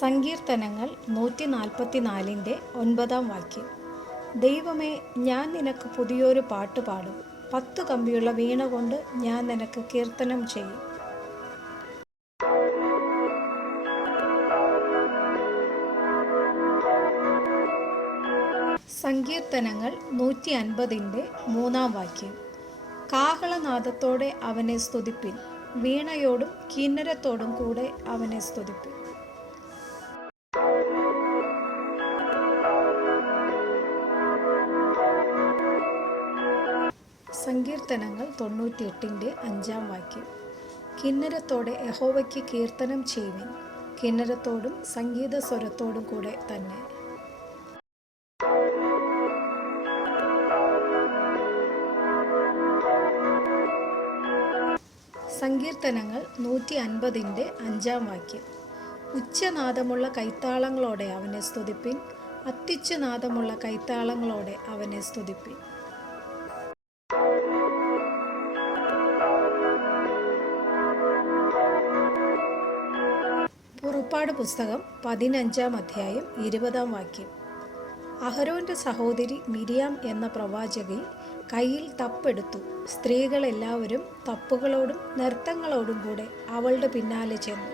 സങ്കീർത്തനങ്ങൾ 144-9 വാക്യം. ദൈവമേ, ഞാൻ നിനക്ക് പുതിയൊരു പാട്ട് പാടും, 10 കമ്പിയുള്ള വീണ കൊണ്ട് ഞാൻ നിനക്ക് കീർത്തനം ചെയ്യും. സങ്കീർത്തനങ്ങൾ 150-3 വാക്യം. കാഹളനാദത്തോടെ അവനെ സ്തുതിപ്പിൻ, വീണയോടും കിന്നരത്തോടും കൂടെ അവനെ സ്തുതിപ്പിൻ. സങ്കീർത്തനങ്ങൾ 98-5 വാക്യം. കിന്നരത്തോടെ യഹോവയ്ക്ക് കീർത്തനം ചെയ്യുവിൻ, കിന്നരത്തോടും സംഗീത സ്വരത്തോടും കൂടെ തന്നെ. സങ്കീർത്തനങ്ങൾ 150-5 വാക്യം. ഉച്ചനാദമുള്ള കൈത്താളങ്ങളോടെ അവനെ സ്തുതിപ്പിൻ, അത്യുച്ചനാദമുള്ള കൈത്താളങ്ങളോടെ അവനെ സ്തുതിപ്പിൻ. പുറപ്പാട് പുസ്തകം 15-ാം അധ്യായം 20 വാക്യം. അഹരോന്റെ സഹോദരി മിരിയാം എന്ന പ്രവാചകി കയ്യിൽ തപ്പെടുത്തു. സ്ത്രീകളെല്ലാവരും തപ്പുകളോടും നൃത്തങ്ങളോടും കൂടെ അവളുടെ പിന്നാലെ ചെന്നു.